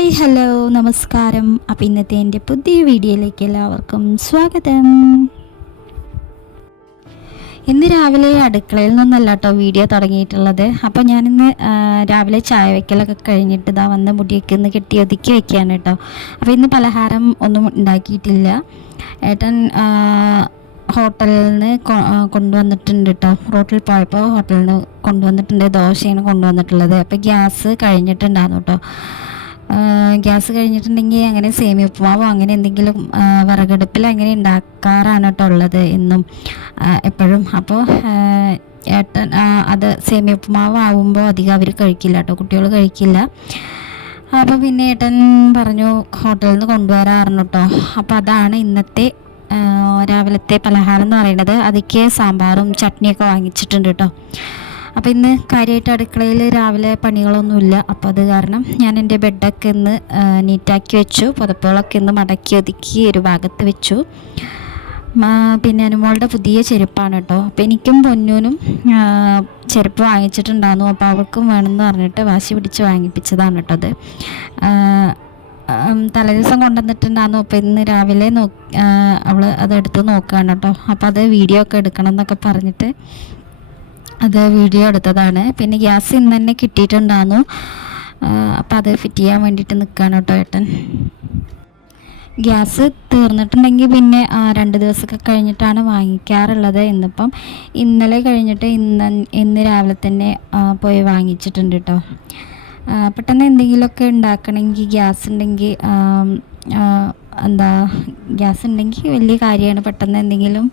Hi hello നമസ്കാരം. അപ്പം ഇന്നത്തെ എന്റെ പുതിയ വീഡിയോയിലേക്ക് എല്ലാവർക്കും സ്വാഗതം. ഇന്ന് രാവിലെ അടുക്കളയിൽ നിന്നല്ല കേട്ടോ വീഡിയോ തുടങ്ങിയിട്ടുള്ളത്. അപ്പോൾ ഞാനിന്ന് രാവിലെ ചായ വയ്ക്കലൊക്കെ കഴിഞ്ഞിട്ട് ഇതാ വന്ന് മുടിയൊക്കെ ഒന്ന് കെട്ടി ഒതുക്കി വെക്കുകയാണ് കേട്ടോ അപ്പോൾ ഇന്ന് പലഹാരം ഒന്നും ഉണ്ടാക്കിയിട്ടില്ല. ഏട്ടൻ ഹോട്ടലിൽ നിന്ന് കൊണ്ടുവന്നിട്ടുണ്ട് കേട്ടോ റോട്ടിൽ പോയപ്പോൾ ഹോട്ടലിൽ നിന്ന് കൊണ്ടുവന്നിട്ടുണ്ട് ദോശയാണ് കൊണ്ടുവന്നിട്ടുള്ളത്. അപ്പോൾ ഗ്യാസ് കഴിഞ്ഞിട്ടുണ്ടായിരുന്നു കേട്ടോ ഗ്യാസ് കഴിഞ്ഞിട്ടുണ്ടെങ്കിൽ അങ്ങനെ സേമിയ ഉപ്പുമാവോ അങ്ങനെ എന്തെങ്കിലും വിറകടുപ്പിൽ അങ്ങനെ ഉണ്ടാക്കാറാണ് കേട്ടോ ഉള്ളത് എന്നും എപ്പോഴും. അപ്പോൾ ഏട്ടൻ അത് സേമിയ ഉപ്പുമാവ് ആവുമ്പോൾ അധികം അവർ കഴിക്കില്ല കേട്ടോ കുട്ടികൾ കഴിക്കില്ല. അപ്പോൾ പിന്നെ ഏട്ടൻ പറഞ്ഞു ഹോട്ടലിൽ നിന്ന് കൊണ്ടുവരാറുണ്ട് കേട്ടോ അപ്പോൾ അതാണ് ഇന്നത്തെ രാവിലത്തെ പലഹാരം എന്ന് പറയുന്നത്. അതിക്ക് സാമ്പാറും ചട്നിയൊക്കെ വാങ്ങിച്ചിട്ടുണ്ട് കേട്ടോ. അപ്പോൾ ഇന്ന് കാര്യമായിട്ട് അടുക്കളയിൽ രാവിലെ പണികളൊന്നുമില്ല. അപ്പോൾ അത് കാരണം ഞാൻ എന്റെ ബെഡൊക്കെ ഇന്ന് നീറ്റാക്കി വെച്ചു. പുതപ്പുകളൊക്കെ ഇന്ന് മടക്കി ഒതുക്കി ഒരു ഭാഗത്ത് വെച്ചു. പിന്നെ അനുമോളുടെ പുതിയ ചെരുപ്പാണ് കേട്ടോ. അപ്പോൾ എനിക്കും പൊന്നൂനും ചെരുപ്പ് വാങ്ങിച്ചിട്ടുണ്ടായിരുന്നു. അപ്പോൾ അവൾക്കും വേണമെന്ന് പറഞ്ഞിട്ട് വാശി പിടിച്ച് വാങ്ങിപ്പിച്ചതാണ് കേട്ടോ അത്. തലേദിവസം കൊണ്ടുവന്നിട്ടുണ്ടായിരുന്നു. അപ്പോൾ ഇന്ന് രാവിലെ നോ അവൾ അതെടുത്ത് നോക്കുകയാണ് കേട്ടോ. അപ്പോൾ അത് വീഡിയോ ഒക്കെ എടുക്കണം എന്നൊക്കെ പറഞ്ഞിട്ട് അത് വീഡിയോ എടുത്തതാണ്. പിന്നെ ഗ്യാസ് ഇന്ന് തന്നെ കിട്ടിയിട്ടുണ്ടായിരുന്നു അപ്പം അത് ഫിറ്റ് ചെയ്യാൻ വേണ്ടിയിട്ട് നിൽക്കുകയാണ് കേട്ടോ ഏട്ടൻ. ഗ്യാസ് തീർന്നിട്ടുണ്ടെങ്കിൽ പിന്നെ രണ്ട് ദിവസമൊക്കെ കഴിഞ്ഞിട്ടാണ് വാങ്ങിക്കാറുള്ളത് ഇന്നിപ്പം. ഇന്നലെ കഴിഞ്ഞിട്ട് ഇന്ന് ഇന്ന് രാവിലെ തന്നെ പോയി വാങ്ങിച്ചിട്ടുണ്ട് കേട്ടോ പെട്ടെന്ന് എന്തെങ്കിലുമൊക്കെ ഉണ്ടാക്കണമെങ്കിൽ ഗ്യാസ് ഉണ്ടെങ്കിൽ എന്താ ഗ്യാസ് ഉണ്ടെങ്കിൽ വലിയ കാര്യമാണ്. പെട്ടെന്ന് എന്തെങ്കിലും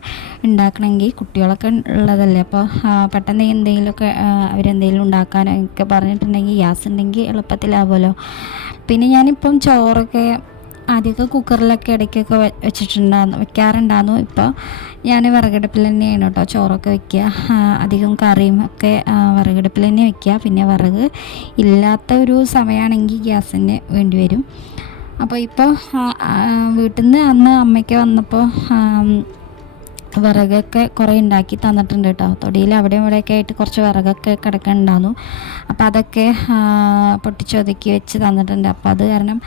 ഉണ്ടാക്കണമെങ്കിൽ കുട്ടികളൊക്കെ ഉള്ളതല്ലേ. അപ്പോൾ പെട്ടെന്ന് എന്തെങ്കിലുമൊക്കെ അവരെന്തെങ്കിലും ഉണ്ടാക്കാനൊക്കെ പറഞ്ഞിട്ടുണ്ടെങ്കിൽ ഗ്യാസ് ഉണ്ടെങ്കിൽ എളുപ്പത്തിലാവുമല്ലോ. പിന്നെ ഞാനിപ്പം ചോറൊക്കെ ആദ്യമൊക്കെ കുക്കറിലൊക്കെ ഇടയ്ക്കൊക്കെ വെച്ചിട്ടുണ്ടായിരുന്നു വെക്കാറുണ്ടായിരുന്നു ഇപ്പോൾ ഞാൻ വിറകടുപ്പിൽ തന്നെയാണ് കേട്ടോ ചോറൊക്കെ വെക്കുക. അധികം കറിയും ഒക്കെ വിറകടുപ്പിൽ തന്നെ വെക്കുക. പിന്നെ വിറക് ഇല്ലാത്ത ഒരു സമയമാണെങ്കിൽ ഗ്യാസ് തന്നെ വേണ്ടി വരും. അപ്പോൾ ഇപ്പോൾ വീട്ടിൽ നിന്ന് അന്ന് അമ്മയ്ക്ക് വന്നപ്പോൾ വിറകൊക്കെ കുറേ ഉണ്ടാക്കി തന്നിട്ടുണ്ട് കേട്ടോ. തൊടിയിൽ അവിടെയും ഇവിടെയൊക്കെ ആയിട്ട് കുറച്ച് വിറകൊക്കെ കിടക്കുന്നുണ്ടായിരുന്നു അപ്പോൾ അതൊക്കെ പൊട്ടിച്ചൊതുക്കി വെച്ച് തന്നിട്ടുണ്ട്. അപ്പോൾ അത് കാരണം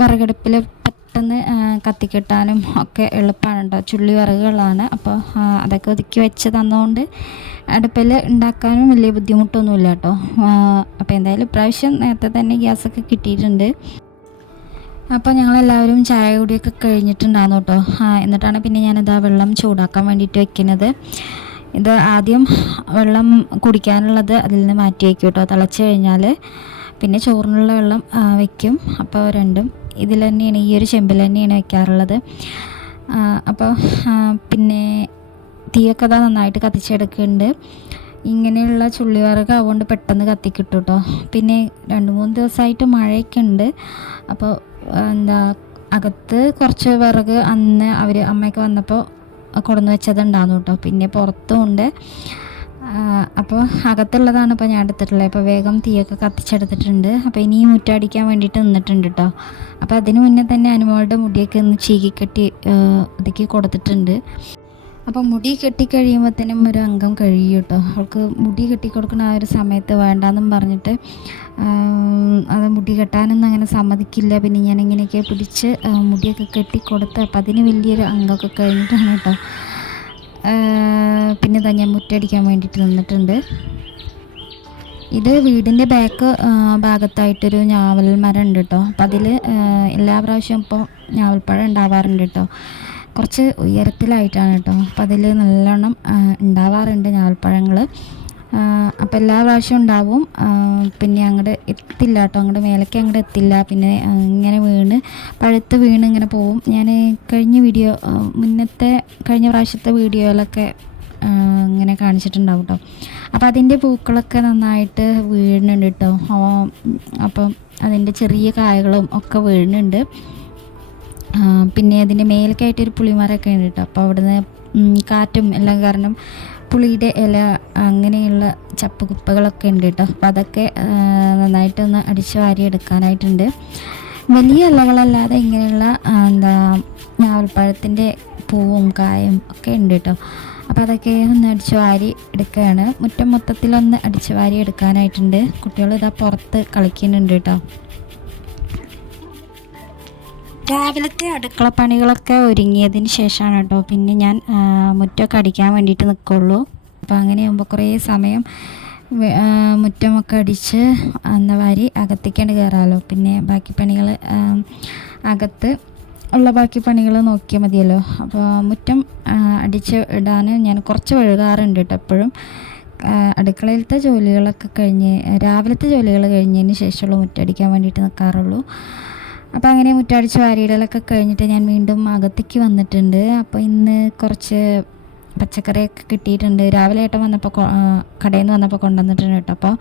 വിറകടുപ്പിൽ പെട്ടെന്ന് കത്തിക്കിട്ടാനും ഒക്കെ എളുപ്പമാണ് കേട്ടോ ചുള്ളി വിറകുകളാണ് അപ്പോൾ അതൊക്കെ ഒതുക്കി വെച്ച് തന്നതുകൊണ്ട് അടുപ്പിൽ ഉണ്ടാക്കാനും വലിയ ബുദ്ധിമുട്ടൊന്നുമില്ല കേട്ടോ അപ്പോൾ എന്തായാലും ഇപ്രാവശ്യം നേരത്തെ തന്നെ ഗ്യാസൊക്കെ കിട്ടിയിട്ടുണ്ട്. അപ്പോൾ ഞങ്ങളെല്ലാവരും ചായ കുടിയൊക്കെ കഴിഞ്ഞിട്ടുണ്ടായിരുന്നു കേട്ടോ എന്നിട്ടാണ് പിന്നെ ഞാനിതാ വെള്ളം ചൂടാക്കാൻ വേണ്ടിയിട്ട് വെക്കുന്നത്. ഇത് ആദ്യം വെള്ളം കുടിക്കാനുള്ളത് അതിൽ നിന്ന് മാറ്റി വയ്ക്കും കേട്ടോ തിളച്ച് കഴിഞ്ഞാൽ പിന്നെ ചോറിനുള്ള വെള്ളം വയ്ക്കും അപ്പോൾ രണ്ടും ഇതിൽ തന്നെയാണ് ഈ ഒരു ചെമ്പിൽ തന്നെയാണ് വെക്കാറുള്ളത് അപ്പോൾ പിന്നെ തീയൊക്കെ അതാ നന്നായിട്ട് കത്തിച്ചെടുക്കുന്നുണ്ട്. ഇങ്ങനെയുള്ള ചുള്ളിവിറക് ആവുകൊണ്ട് പെട്ടെന്ന് കത്തിക്കിട്ടു കേട്ടോ പിന്നെ രണ്ട് മൂന്ന് ദിവസമായിട്ട് മഴയൊക്കെ ഉണ്ട് അപ്പോൾ എന്താ അകത്ത് കുറച്ച് വിറക് അന്ന് അവർ അമ്മയൊക്കെ വന്നപ്പോൾ കൊടുന്ന് ഉണ്ടാകുന്നു കേട്ടോ പിന്നെ പുറത്തും ഉണ്ട്. അപ്പോൾ അകത്തുള്ളതാണ് ഇപ്പോൾ ഞാൻ എടുത്തിട്ടുള്ളത്. അപ്പോൾ വേഗം തീയൊക്കെ കത്തിച്ചെടുത്തിട്ടുണ്ട്. അപ്പോൾ ഇനി മുറ്റടിക്കാൻ വേണ്ടിയിട്ട് നിന്നിട്ടുണ്ട് കേട്ടോ അപ്പോൾ അതിന് മുന്നേ തന്നെ അനുമോളുടെ മുടിയൊക്കെ ഒന്ന് ചീകിക്കെട്ടി ഒതുക്കി കൊടുത്തിട്ടുണ്ട്. അപ്പോൾ മുടി കെട്ടിക്കഴിയുമ്പോഴത്തേനും ഒരു അംഗം കഴിയും കേട്ടോ അവൾക്ക് മുടി കെട്ടിക്കൊടുക്കുന്ന ആ ഒരു സമയത്ത് വേണ്ടാന്നും പറഞ്ഞിട്ട് അത് മുടി കെട്ടാനൊന്നും അങ്ങനെ സമ്മതിക്കില്ല. പിന്നെ ഞാൻ ഇങ്ങനെയൊക്കെ പിടിച്ച് മുടിയൊക്കെ കെട്ടിക്കൊടുത്ത് അപ്പം അതിന് വലിയൊരു അംഗമൊക്കെ കഴിഞ്ഞിട്ടാണ് കേട്ടോ പിന്നെ ഇതാ ഞാൻ മുറ്റടിക്കാൻ വേണ്ടിയിട്ട് നിന്നിട്ടുണ്ട്. ഇത് വീടിന്റെ ബാക്ക് ഭാഗത്തായിട്ടൊരു ഞാവൽ മരം ഉണ്ട് കേട്ടോ അപ്പം അതിൽ എല്ലാ പ്രാവശ്യവും ഇപ്പോൾ ഞാവൽപ്പഴം ഉണ്ടാവാറുണ്ട് കേട്ടോ കുറച്ച് ഉയരത്തിലായിട്ടാണ് കേട്ടോ അപ്പം അതിൽ നല്ലോണം ഉണ്ടാവാറുണ്ട് ഞാവൽപ്പഴങ്ങൾ അപ്പം എല്ലാ പ്രാവശ്യവും ഉണ്ടാവും. പിന്നെ അങ്ങോട്ട് എത്തില്ല കേട്ടോ അങ്ങോട്ട് മേലേക്ക് അങ്ങോട്ട് എത്തില്ല. പിന്നെ ഇങ്ങനെ വീണ് പഴുത്ത് വീണ് ഇങ്ങനെ പോവും. ഞാൻ കഴിഞ്ഞ വീഡിയോ മുന്നത്തെ കഴിഞ്ഞ പ്രാവശ്യത്തെ വീഡിയോയിലൊക്കെ ഇങ്ങനെ കാണിച്ചിട്ടുണ്ടാവും കേട്ടോ അപ്പോൾ അതിന്റെ പൂക്കളൊക്കെ നന്നായിട്ട് വീഴുന്നുണ്ട് കേട്ടോ അപ്പം അതിന്റെ ചെറിയ കായകളും ഒക്കെ വീഴുന്നുണ്ട്. പിന്നെ അതിന്റെ മേലേക്കായിട്ടൊരു പുളിമരമൊക്കെ ഉണ്ട് കേട്ടോ അപ്പോൾ അവിടുന്ന് കാറ്റും എല്ലാം കാരണം പുളിയുടെ ഇല അങ്ങനെയുള്ള ചപ്പ് കുപ്പകളൊക്കെ ഉണ്ട് കേട്ടോ. അപ്പോൾ അതൊക്കെ നന്നായിട്ടൊന്ന് അടിച്ച് വാരി എടുക്കാനായിട്ടുണ്ട് വലിയ ഇലകളല്ലാതെ ഇങ്ങനെയുള്ള എന്താ ഞാവൽപ്പഴത്തിന്റെ പൂവും കായും ഒക്കെ ഉണ്ട് കേട്ടോ. അപ്പോൾ അതൊക്കെ ഒന്ന് അടിച്ചു വാരി എടുക്കുകയാണ്. മുറ്റം മൊത്തത്തിലൊന്ന് അടിച്ചു വാരി എടുക്കാനായിട്ടുണ്ട്. കുട്ടികൾ ഇതാ പുറത്ത് കളിക്കുന്നുണ്ട് കേട്ടോ. രാവിലത്തെ അടുക്കള പണികളൊക്കെ ഒരുങ്ങിയതിന് ശേഷമാണ് കേട്ടോ. പിന്നെ ഞാൻ മുറ്റമൊക്കെ അടിക്കാൻ വേണ്ടിയിട്ട് നിൽക്കുള്ളൂ അപ്പോൾ അങ്ങനെയാകുമ്പോൾ കുറേ സമയം മുറ്റമൊക്കെ അടിച്ച് എന്താ വാരി അകത്തേക്കാണ്ട് കയറാമല്ലോ പിന്നെ ബാക്കി പണികൾ അകത്ത് ഉള്ള ബാക്കി പണികൾ നോക്കിയാൽ മതിയല്ലോ. അപ്പോൾ മുറ്റം അടിച്ച് ഇടാൻ ഞാൻ കുറച്ച് വഴുകാറുണ്ട് കേട്ടോ എപ്പോഴും. അടുക്കളയിലത്തെ ജോലികളൊക്കെ കഴിഞ്ഞ് രാവിലത്തെ ജോലികൾ കഴിഞ്ഞതിന് ശേഷമുള്ള മുറ്റടിക്കാൻ വേണ്ടിയിട്ട് നിൽക്കാറുള്ളൂ അപ്പോൾ അങ്ങനെ മുറ്റടിച്ച് വാരിയിടലൊക്കെ കഴിഞ്ഞിട്ട് ഞാൻ വീണ്ടും അകത്തേക്ക് വന്നിട്ടുണ്ട്. അപ്പോൾ ഇന്ന് കുറച്ച് പച്ചക്കറിയൊക്കെ കിട്ടിയിട്ടുണ്ട്. രാവിലെ ഏട്ടൻ വന്നപ്പോൾ കടയിൽ നിന്ന് വന്നപ്പോൾ കൊണ്ടുവന്നിട്ടുണ്ട് കേട്ടോ. അപ്പോൾ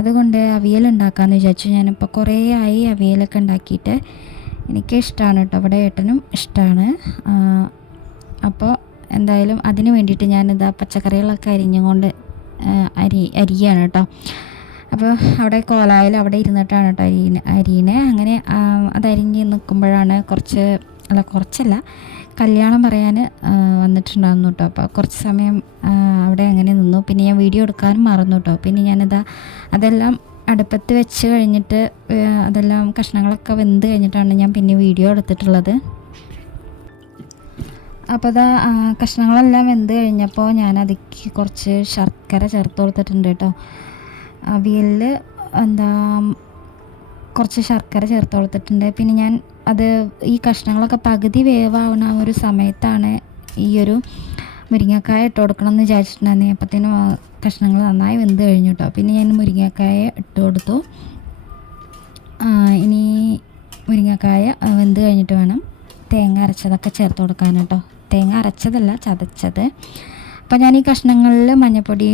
അതുകൊണ്ട് അവിയൽ ഉണ്ടാക്കാമെന്ന് വിചാരിച്ചു. ഞാനിപ്പോൾ കുറേ ആയി അവിയലൊക്കെ ഉണ്ടാക്കിയിട്ട് എനിക്ക് ഇഷ്ടമാണ് കേട്ടോ. അവിടെ ഏട്ടനും ഇഷ്ടമാണ് അപ്പോൾ എന്തായാലും അതിന് വേണ്ടിയിട്ട് ഞാനിതാ പച്ചക്കറികളൊക്കെ അരിഞ്ഞുകൊണ്ട് അരി അരിയാണ് കേട്ടോ. അപ്പോൾ അവിടെ കോലായിൽ അവിടെ ഇരുന്നിട്ടാണ് കേട്ടോ അരീന അരീനെ. അങ്ങനെ അതരിഞ്ഞ് നിൽക്കുമ്പോഴാണ് കുറച്ച് അല്ല കുറച്ചല്ല കല്യാണം പറയാൻ വന്നിട്ടുണ്ടായിരുന്നു കേട്ടോ അപ്പോൾ കുറച്ച് സമയം അവിടെ അങ്ങനെ നിന്നു. പിന്നെ ഞാൻ വീഡിയോ എടുക്കാനും മറന്നു കേട്ടോ പിന്നെ ഞാനിതാ അതെല്ലാം അടുപ്പത്ത് വെച്ച് കഴിഞ്ഞിട്ട് അതെല്ലാം കഷ്ണങ്ങളൊക്കെ വെന്ത് കഴിഞ്ഞിട്ടാണ് ഞാൻ പിന്നെ വീഡിയോ എടുത്തിട്ടുള്ളത്. അപ്പോൾ അതാ കഷ്ണങ്ങളെല്ലാം വെന്ത് കഴിഞ്ഞപ്പോൾ ഞാൻ അതിക്ക് കുറച്ച് ശർക്കര ചേർത്ത് കൊടുത്തിട്ടുണ്ട് കേട്ടോ അവിയലിൽ എന്താ കുറച്ച് ശർക്കര ചേർത്ത് കൊടുത്തിട്ടുണ്ട്. പിന്നെ ഞാൻ അത് ഈ കഷ്ണങ്ങളൊക്കെ പകുതി വേവാവുന്ന ആ ഒരു സമയത്താണ് ഈ ഒരു മുരിങ്ങക്കായ ഇട്ട് കൊടുക്കണം എന്ന് വിചാരിച്ചിട്ടുണ്ടായിരുന്നു അപ്പോഴത്തേനും കഷ്ണങ്ങൾ നന്നായി വെന്ത് കഴിഞ്ഞു കേട്ടോ പിന്നെ ഞാൻ മുരിങ്ങക്കായ ഇട്ട് കൊടുത്തു. ഇനി മുരിങ്ങക്കായ വെന്ത് കഴിഞ്ഞിട്ട് വേണം തേങ്ങ അരച്ചതൊക്കെ ചേർത്ത് കൊടുക്കാൻ കേട്ടോ തേങ്ങ അരച്ചതല്ല ചതച്ചത്. അപ്പോൾ ഞാൻ ഈ കഷ്ണങ്ങളിൽ മഞ്ഞൾപ്പൊടി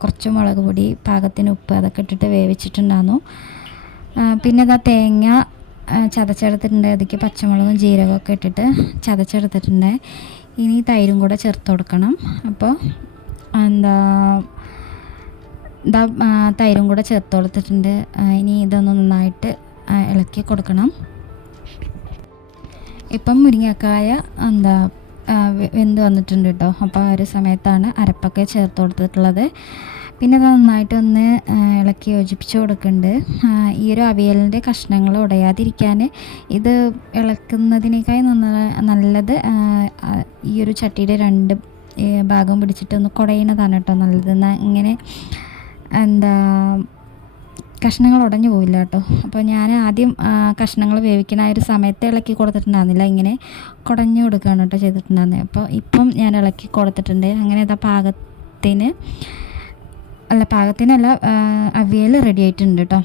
കുറച്ച് മുളക് പൊടി പാകത്തിന് ഉപ്പ് അതൊക്കെ ഇട്ടിട്ട് വേവിച്ചിട്ടുണ്ടായിരുന്നു പിന്നെ ഇതാ തേങ്ങ ചതച്ചെടുത്തിട്ടുണ്ട്. അതിലേക്ക് പച്ചമുളകും ജീരകവും ഒക്കെ ഇട്ടിട്ട് ചതച്ചെടുത്തിട്ടുണ്ട്. ഇനി തൈരും കൂടെ ചേർത്ത് കൊടുക്കണം. അപ്പോൾ എന്താ ഇതാ തൈരും കൂടെ ചേർത്ത് കൊടുത്തിട്ടുണ്ട്. ഇനി ഇതൊന്ന് നന്നായിട്ട് ഇളക്കി കൊടുക്കണം. ഇപ്പം മുരിങ്ങക്കായ എന്താ വെന്ത് വന്നിട്ടുണ്ട് കേട്ടോ അപ്പോൾ ആ ഒരു സമയത്താണ് അരപ്പൊക്കെ ചേർത്ത് കൊടുത്തിട്ടുള്ളത്. പിന്നെ അത് നന്നായിട്ട് ഒന്ന് ഇളക്കി യോജിപ്പിച്ച് കൊടുക്കുന്നുണ്ട് ഈ ഒരു അവിയലിന്റെ കഷ്ണങ്ങൾ ഉടയാതിരിക്കാൻ ഇത് ഇളക്കുന്നതിനേക്കായി നന്ന- നല്ലത് ഈ ഒരു ചട്ടിയുടെ രണ്ട് ഭാഗം പിടിച്ചിട്ട് ഒന്ന് കുടയണതാണ് കേട്ടോ നല്ലത്. ഇങ്ങനെ എന്താ കഷ്ണങ്ങൾ ഉടഞ്ഞു പോവില്ല കേട്ടോ. അപ്പോൾ ഞാൻ ആദ്യം കഷ്ണങ്ങൾ വേവിക്കണ ആ ഒരു സമയത്ത് ഇളക്കി കൊടുത്തിട്ടുണ്ടായിരുന്നില്ല. ഇങ്ങനെ കുടഞ്ഞു കൊടുക്കുകയാണ് കേട്ടോ ചെയ്തിട്ടുണ്ടായിരുന്നത് അപ്പോൾ ഇപ്പം ഞാൻ ഇളക്കി കൊടുത്തിട്ടുണ്ട്. അങ്ങനെ ഇതാ പാകത്തിന് അല്ല പാകത്തിനല്ല അവിയൽ റെഡി ആയിട്ടുണ്ട് കേട്ടോ.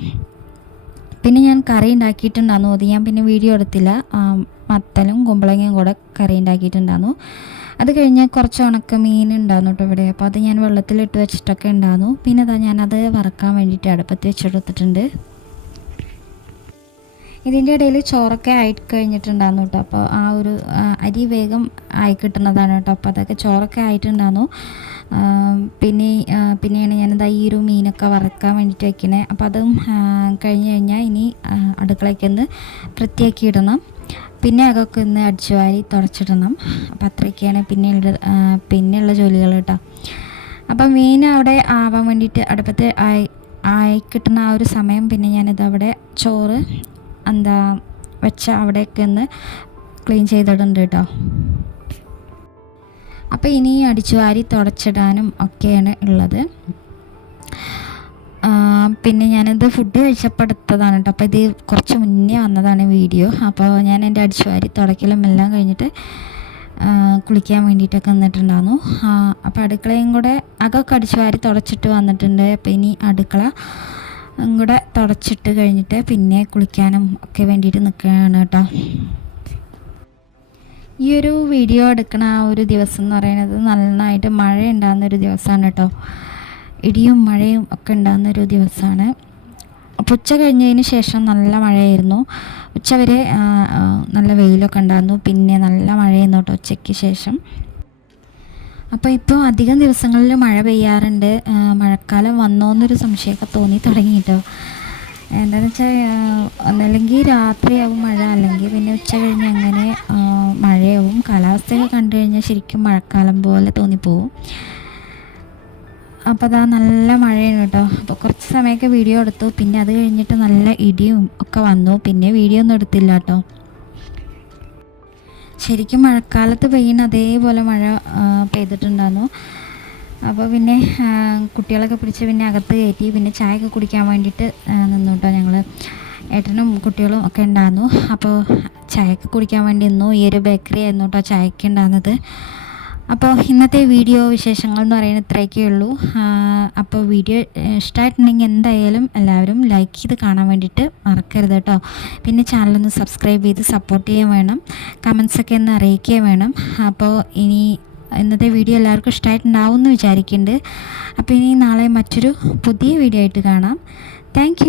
പിന്നെ ഞാൻ കറി ഉണ്ടാക്കിയിട്ടുണ്ടായിരുന്നു. അത് ഞാൻ പിന്നെ വീഡിയോ എടുത്തില്ല. മത്തലും കുമ്പളങ്ങയും കൂടെ കറി ഉണ്ടാക്കിയിട്ടുണ്ടായിരുന്നു. അത് കഴിഞ്ഞ് കുറച്ച് ഉണക്ക മീൻ ഉണ്ടായിരുന്നു കേട്ടോ ഇവിടെ. അപ്പോൾ അത് ഞാൻ വെള്ളത്തിലിട്ട് വെച്ചിട്ടൊക്കെ ഉണ്ടായിരുന്നു. പിന്നെ അതാ ഞാനത് വറക്കാൻ വേണ്ടിയിട്ട് അടുപ്പത്ത് വെച്ചെടുത്തിട്ടുണ്ട് ഇതിന്റെ ഇടയിൽ ചോറൊക്കെ ആയി കഴിഞ്ഞിട്ടുണ്ടായിരുന്നു കേട്ടോ. അപ്പോൾ ആ ഒരു അരി വേഗം ആയി കിട്ടുന്നതാണ് കേട്ടോ. അപ്പോൾ അതൊക്കെ ചോറൊക്കെ ആയിട്ടുണ്ടായിരുന്നു. പിന്നെ പിന്നെയാണ് ഞാനിതാ ഈ ഒരു മീനൊക്കെ വറക്കാൻ വേണ്ടിയിട്ട് വെക്കണേ. അപ്പോൾ അതും കഴിഞ്ഞ് കഴിഞ്ഞാൽ ഇനി അടുക്കളയ്ക്കൊന്ന് അടുക്കളയ്ക്ക് വൃത്തിയാക്കി ഇടണം. പിന്നെ അതൊക്കെ ഒന്ന് അടിച്ചു വാരി തുടച്ചിടണം. അപ്പം അത്രയൊക്കെയാണ് പിന്നെയുള്ള പിന്നെയുള്ള ജോലികൾ കേട്ടോ. അപ്പം മീൻ അവിടെ ആവാൻ വേണ്ടിയിട്ട് അടുപ്പത്ത് ആയി ആയി കിട്ടുന്ന ആ ഒരു സമയം പിന്നെ ഞാനിത് അവിടെ ചോറ് എന്താ വെച്ച അവിടെയൊക്കെ ഒന്ന് ക്ലീൻ ചെയ്തിടുന്നുണ്ട് കേട്ടോ. അപ്പോൾ ഇനി അടിച്ചു വാരി തുടച്ചിടാനും ഒക്കെയാണ് ഉള്ളത്. പിന്നെ ഞാനിത് ഫുഡ് കഴിച്ചപ്പോൾ എടുത്തതാണ് കേട്ടോ അപ്പോൾ ഇത് കുറച്ച് മുന്നേ വന്നതാണ് വീഡിയോ അപ്പോൾ ഞാൻ എന്റെ അടിച്ചുവാരി തുടക്കലും എല്ലാം കഴിഞ്ഞിട്ട് കുളിക്കാൻ വേണ്ടിയിട്ടൊക്കെ നിന്നിട്ടുണ്ടായിരുന്നു അപ്പോൾ അടുക്കളയും കൂടെ അകമൊക്കെ അടിച്ചുവാരി തുടച്ചിട്ട് വന്നിട്ടുണ്ട്. അപ്പോൾ ഇനി അടുക്കള കൂടെ തുടച്ചിട്ട് കഴിഞ്ഞിട്ട് പിന്നെ കുളിക്കാനും ഒക്കെ വേണ്ടിയിട്ട് നിൽക്കുകയാണ് കേട്ടോ ഈ ഒരു വീഡിയോ എടുക്കണ ആ ഒരു ദിവസം എന്ന് പറയുന്നത് നന്നായിട്ട് മഴ ഉണ്ടാകുന്ന ഒരു ദിവസമാണ് കേട്ടോ ഇടിയും മഴയും ഒക്കെ ഉണ്ടാകുന്ന ഒരു ദിവസമാണ്. ഉച്ച കഴിഞ്ഞതിന് ശേഷം നല്ല മഴയായിരുന്നു. ഉച്ച വരെ നല്ല വെയിലൊക്കെ ഉണ്ടായിരുന്നു. പിന്നെ നല്ല മഴയായിരുന്നു കേട്ടോ ഉച്ചയ്ക്ക് ശേഷം. അപ്പോൾ ഇപ്പോൾ അധികം ദിവസങ്ങളിൽ മഴ പെയ്യാറുണ്ട്. മഴക്കാലം വന്നോ എന്നൊരു സംശയമൊക്കെ തോന്നി തുടങ്ങിയിട്ടോ എന്താണെന്ന് വെച്ചാൽ ഒന്നല്ലെങ്കിൽ രാത്രിയാവും മഴ അല്ലെങ്കിൽ പിന്നെ ഉച്ച കഴിഞ്ഞ് അങ്ങനെ മഴയാവും. കാലാവസ്ഥയൊക്കെ കണ്ടു കഴിഞ്ഞാൽ ശരിക്കും മഴക്കാലം പോലെ തോന്നിപ്പോവും. അപ്പോൾ അതാ നല്ല മഴയാണ് കേട്ടോ അപ്പോൾ കുറച്ച് സമയമൊക്കെ വീഡിയോ എടുത്തു. പിന്നെ അത് കഴിഞ്ഞിട്ട് നല്ല ഇടിയും ഒക്കെ വന്നു. പിന്നെ വീഡിയോ ഒന്നും എടുത്തില്ല കേട്ടോ ശരിക്കും മഴക്കാലത്ത് പെയ്യുന്ന അതേപോലെ മഴ പെയ്തിട്ടുണ്ടായിരുന്നു അപ്പോൾ പിന്നെ കുട്ടികളൊക്കെ പിടിച്ച് പിന്നെ അകത്ത് കയറ്റി പിന്നെ ചായയൊക്കെ കുടിക്കാൻ വേണ്ടിയിട്ട് നിന്നു കേട്ടോ ഞങ്ങൾ ഏട്ടനും കുട്ടികളും ഒക്കെ ഉണ്ടായിരുന്നു അപ്പോൾ ചായയൊക്കെ കുടിക്കാൻ വേണ്ടി നിന്നു. ഈ ഒരു ബേക്കറി ആയിരുന്നു കേട്ടോ ചായക്ക് ഉണ്ടാകുന്നത് അപ്പോൾ ഇന്നത്തെ വീഡിയോ വിശേഷങ്ങൾ എന്ന് പറയുന്നത് ഇത്രയൊക്കെ ഉള്ളൂ. അപ്പോൾ വീഡിയോ ഇഷ്ടമായിട്ടുണ്ടെങ്കിൽ എന്തായാലും എല്ലാവരും ലൈക്ക് ചെയ്ത് കാണാൻ വേണ്ടിയിട്ട് മറക്കരുത് കേട്ടോ. പിന്നെ ചാനലൊന്ന് സബ്സ്ക്രൈബ് ചെയ്ത് സപ്പോർട്ട് ചെയ്യുകയും വേണം. കമൻസൊക്കെ ഒന്ന് അറിയിക്കുകയും വേണം. അപ്പോൾ ഇനി ഇന്നത്തെ വീഡിയോ എല്ലാവർക്കും ഇഷ്ടമായിട്ടുണ്ടാവും എന്ന് വിചാരിക്കുന്നുണ്ട്. അപ്പോൾ ഇനി നാളെ മറ്റൊരു പുതിയ വീഡിയോ ആയിട്ട് കാണാം. താങ്ക്